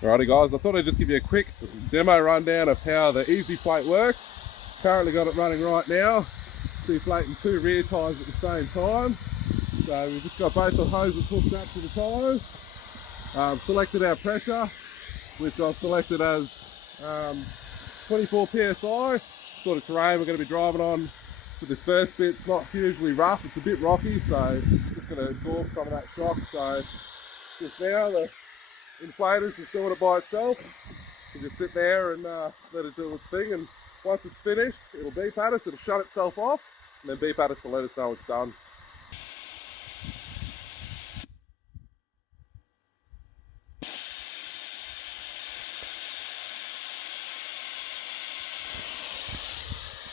Alrighty guys, I thought I'd just give you a quick demo rundown of how the Ezyflate works. Currently got it running right now, deflating 2 rear tyres at the same time. So we've just got both the hoses hooked up to the tyres. Selected our pressure, which I've selected as 24 psi. Sort of terrain we're going to be driving on for this first bit. It's not hugely rough, it's a bit rocky, so just going to absorb some of that shock. So just now the inflator's just doing it by itself. You just sit there and let it do its thing, and once it's finished, it'll beep at us, it'll shut itself off, and then beep at us to let us know it's done.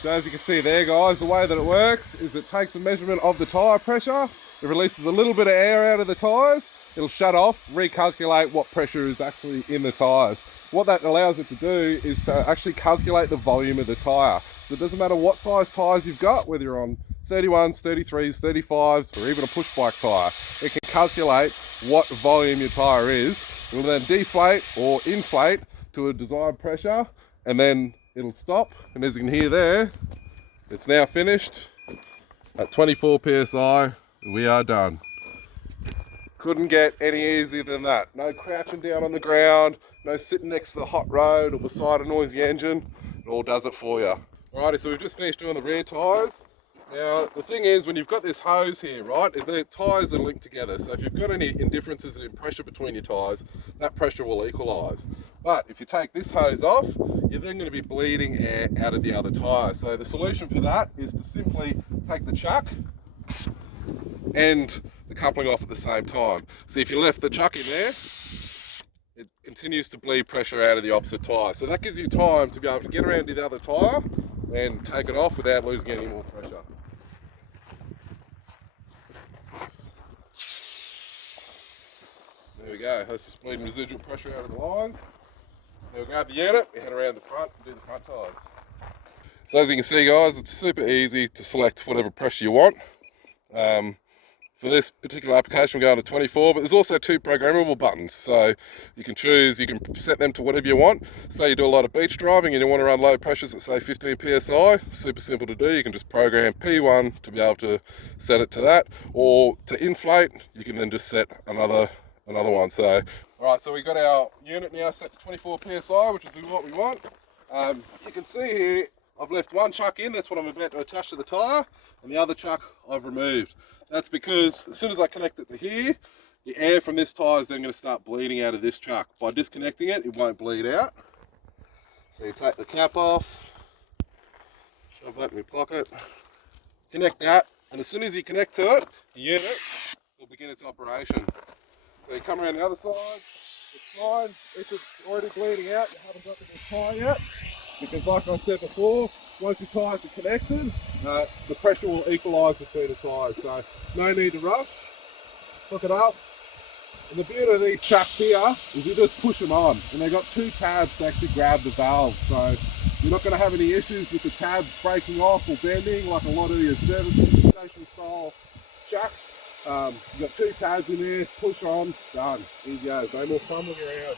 So as you can see there guys, the way that it works is it takes a measurement of the tyre pressure, it releases a little bit of air out of the tyres, it'll shut off, recalculate what pressure is actually in the tyres. What that allows it to do is to actually calculate the volume of the tyre. So it doesn't matter what size tyres you've got, whether you're on 31s, 33s, 35s, or even a push bike tyre, it can calculate what volume your tyre is. It will then deflate or inflate to a desired pressure, and then it'll stop, and as you can hear there, it's now finished at 24 psi. We are done. Couldn't get any easier than that. No crouching down on the ground, no sitting next to the hot road or beside a noisy engine. It all does it for you. Alrighty, so we've just finished doing the rear tyres. Now, the thing is, when you've got this hose here, right, the tyres are linked together. So if you've got any indifferences in pressure between your tyres, that pressure will equalise. But if you take this hose off, you're then going to be bleeding air out of the other tyre. So the solution for that is to simply take the chuck and the coupling off at the same time. So if you left the chuck in there, it continues to bleed pressure out of the opposite tyre. So that gives you time to be able to get around to the other tyre and take it off without losing any more pressure. There we go, that's just bleeding residual pressure out of the lines. Now we'll grab the unit, we head around the front and do the front tyres. So as you can see guys, it's super easy to select whatever pressure you want. For this particular application we're going to 24, but there's also 2 programmable buttons. So you can choose, you can set them to whatever you want. Say you do a lot of beach driving and you want to run low pressures at say 15 psi, super simple to do. You can just program P1 to be able to set it to that, or to inflate, you can then just set another one. So, alright, so we've got our unit now set to 24 psi, which is what we want. You can see here, I've left one chuck in, that's what I'm about to attach to the tyre, and the other chuck I've removed. That's because as soon as I connect it to here, the air from this tyre is then going to start bleeding out of this chuck. By disconnecting it, it won't bleed out. So you take the cap off, shove that in your pocket, connect that, and as soon as you connect to it, the unit will begin its operation. So you come around the other side, it's fine. If it's already bleeding out, you haven't got the tyre yet, because like I said before, once your tyres are connected, the pressure will equalise between the tyres, so no need to rush. Hook it up. And the beauty of these chucks here is you just push them on, and they've got 2 tabs to actually grab the valve, so you're not going to have any issues with the tabs breaking off or bending like a lot of your service station style chucks. You've got 2 tabs in there, push on, done. Easy as, no more fumbling around.